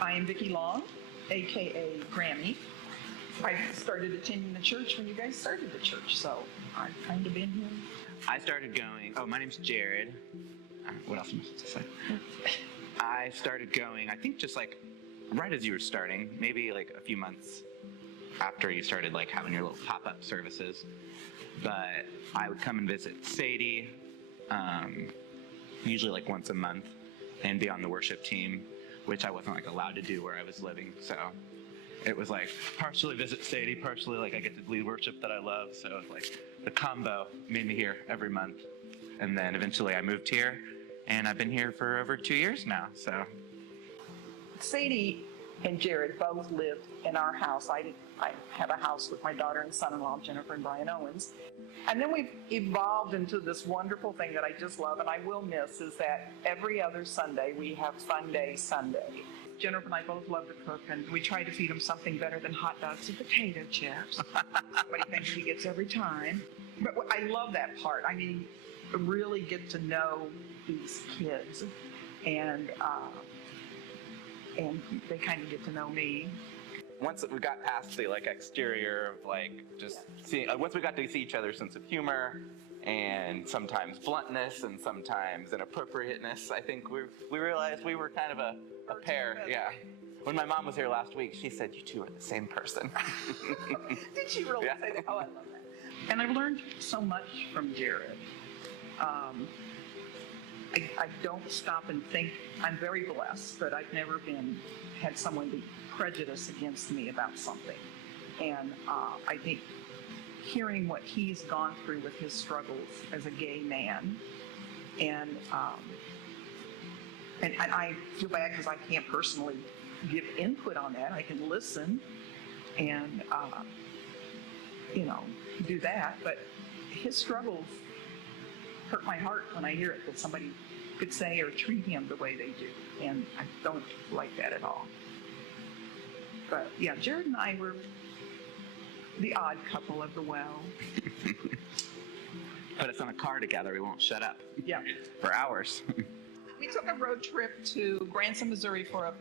I am Vicki Long, aka Grammy. I started attending the church when you guys started the church, so I've kind of been here. I started going, my name's Jared. What else am I supposed to say? I started going, I think just like right as you were starting, maybe like a few months after you started like having your little pop-up services. But I would come and visit Sadie, usually like once a month, and be on the worship team, which I wasn't like allowed to do where I was living. So it was like partially visit Sadie, partially like I get to lead worship that I love. So it's like the combo made me here every month. And then eventually I moved here, and I've been here for over 2 years now. So Sadie and Jared both lived in our house. I have a house with my daughter and son-in-law, Jennifer and Brian Owens. And then we've evolved into this wonderful thing that I just love and I will miss, is that every other Sunday we have Fun Day Sunday. Jennifer and I both love to cook, and we try to feed him something better than hot dogs and potato chips. But he thinks he gets every time. But I love that part. I mean, really get to know these kids, and they kind of get to know me. once we got past the like exterior of like just seeing, once we got to see each other's sense of humor and sometimes bluntness and sometimes inappropriateness, I think we realized we were kind of a pair. Yeah. When my mom was here last week, she said, "You two are the same person." Did she really say that? Oh, I love that. And I've learned so much from Jared. I don't stop and think. I'm very blessed that I've never had someone be prejudiced against me about something. And I think hearing what he's gone through with his struggles as a gay man, and I feel bad because I can't personally give input on that. I can listen and do that, but his struggles hurt my heart when I hear it, that somebody could say or treat him the way they do, and I don't like that at all. But yeah, Jared and I were the odd couple of the well. Put us on a car together, we won't shut up. Yeah. For hours. We took a road trip to Branson, Missouri for a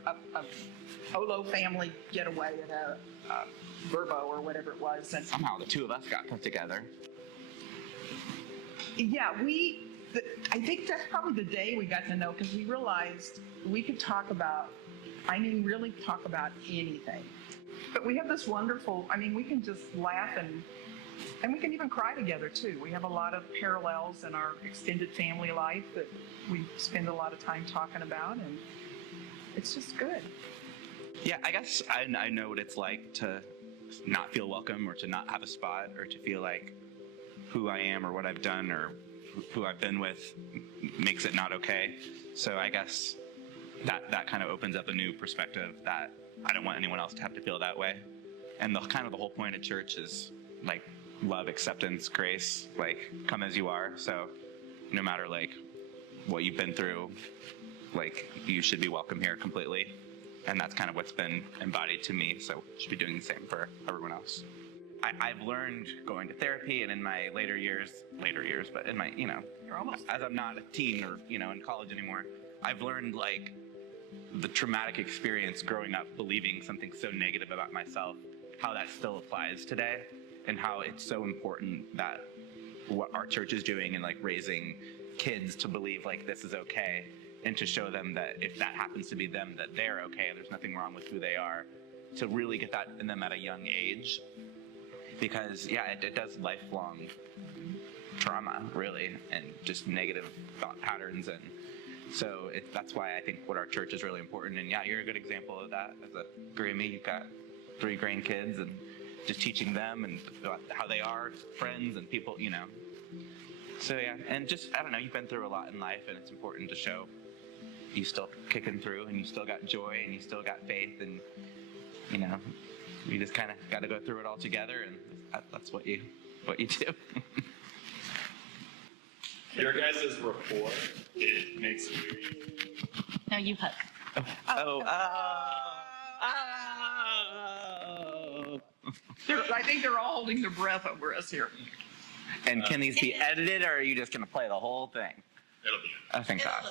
Olo family getaway at a Verbo or whatever it was. And somehow the two of us got put together. Yeah, I think that's probably the day we got to know, because we realized we could talk about, really talk about anything. But we have this wonderful, we can just laugh and we can even cry together too. We have a lot of parallels in our extended family life that we spend a lot of time talking about, and it's just good. Yeah, I guess I know what it's like to not feel welcome, or to not have a spot, or to feel like who I am or what I've done or who I've been with makes it not okay. So I guess that kind of opens up a new perspective that I don't want anyone else to have to feel that way. And the whole point of church is like love, acceptance, grace, like come as you are. So no matter like what you've been through, like you should be welcome here completely. And that's kind of what's been embodied to me. So should be doing the same for everyone else. I've learned going to therapy, and in my later years, but in my, as I'm not a teen or, in college anymore, I've learned like the traumatic experience growing up believing something so negative about myself, how that still applies today, and how it's so important that what our church is doing and like raising kids to believe like this is okay, and to show them that if that happens to be them, that they're okay, there's nothing wrong with who they are, to really get that in them at a young age. Because, it does lifelong trauma, really, and just negative thought patterns. And so that's why I think what our church is really important. And you're a good example of that. As a Grammy, you've got 3 grandkids, and just teaching them and how they are, friends and people, So, and just, I don't know, you've been through a lot in life, and it's important to show you still kicking through, and you still got joy, and you still got faith, and, you just kind of got to go through it all together, and that's what you do. Your guys' rapport, it makes you... No, you hug. I think they're all holding their breath over us here. And can these be edited, or are you just going to play the whole thing? It'll be. Oh, thank God.